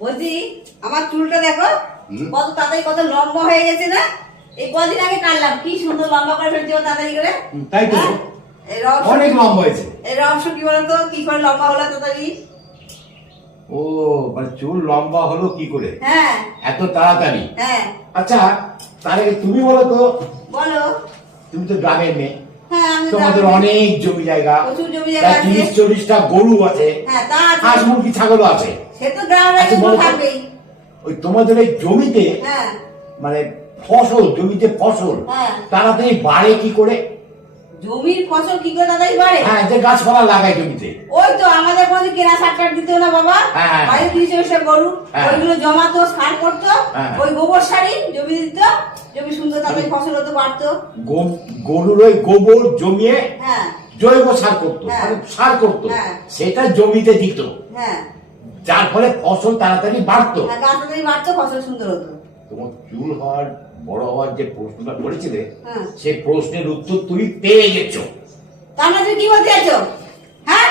বলছি আমার চুলটা দেখো কত তাড়াতাড়ি কত লম্বা হয়ে গেছে না? এই কদিন আগে কাটলাম কি সুন্দর লম্বা করে ফেলছি ও তাড়াতাড়ি করে। তাই তো। হ্যাঁ? অনেক লম্বা হয়েছে। এই রহস্য কি বলতো? কি করে লম্বা হলো তাড়াতাড়ি? ও মানে চুল লম্বা হলো কি করে? হ্যাঁ। এত তাড়াতাড়ি? হ্যাঁ। আচ্ছা আগে তুমি বলো তো। বলো। তুমি তো গ্রামের মেয়ে। হ্যাঁ তোমাদের অনেক জমি জায়গা। প্রচুর জমি জায়গা। তিরিশ চল্লিশটা গরু আছে। হ্যাঁ আছে। হাঁস মুরগি ছাগলও আছে। সে তো গ্রামের আচ্ছা। থাকবেই। ওই তোমাদের জমিতে হ্যাঁ। মানে ফসল জমিতে ফসল হ্যাঁ। তাড়াতাড়ি বাড়ে কি করে? জমির ফসল কি করে তাড়াতাড়ি বাড়ে? হ্যাঁ যে গাছপালা লাগায় জমিতে। ওই তো আমাদের কোনো কেনা সার টার দিত না বাবা। হ্যাঁ। বাইরে চল্লিশটা গরু। ওইগুলো জমাতো সার করতো। ওই গোবর সারই জমি দিত। জমি সুন্দর তাড়াতাড়ি ফসল হতে গো- গরুর ওই গোবর জমিয়ে হ্যাঁ। জৈব সার করতো। মানে সার করতো। হ্যাঁ। সেটা জমিতে দিত। হ্যাঁ। যার ফলে ফসল তাড়াতাড়ি বাড়তো। হ্যাঁ, তাড়াতাড়ি বাড়তো ফসল সুন্দর হতো। তোমার চুল হওয়ার বড় হওয়ার যে প্রশ্নটা করেছিলে হ্যাঁ। সেই প্রশ্নের উত্তর তুমি পেয়ে গেছো। তার মানে তুমি কি বলতে চাইছো? হ্যাঁ?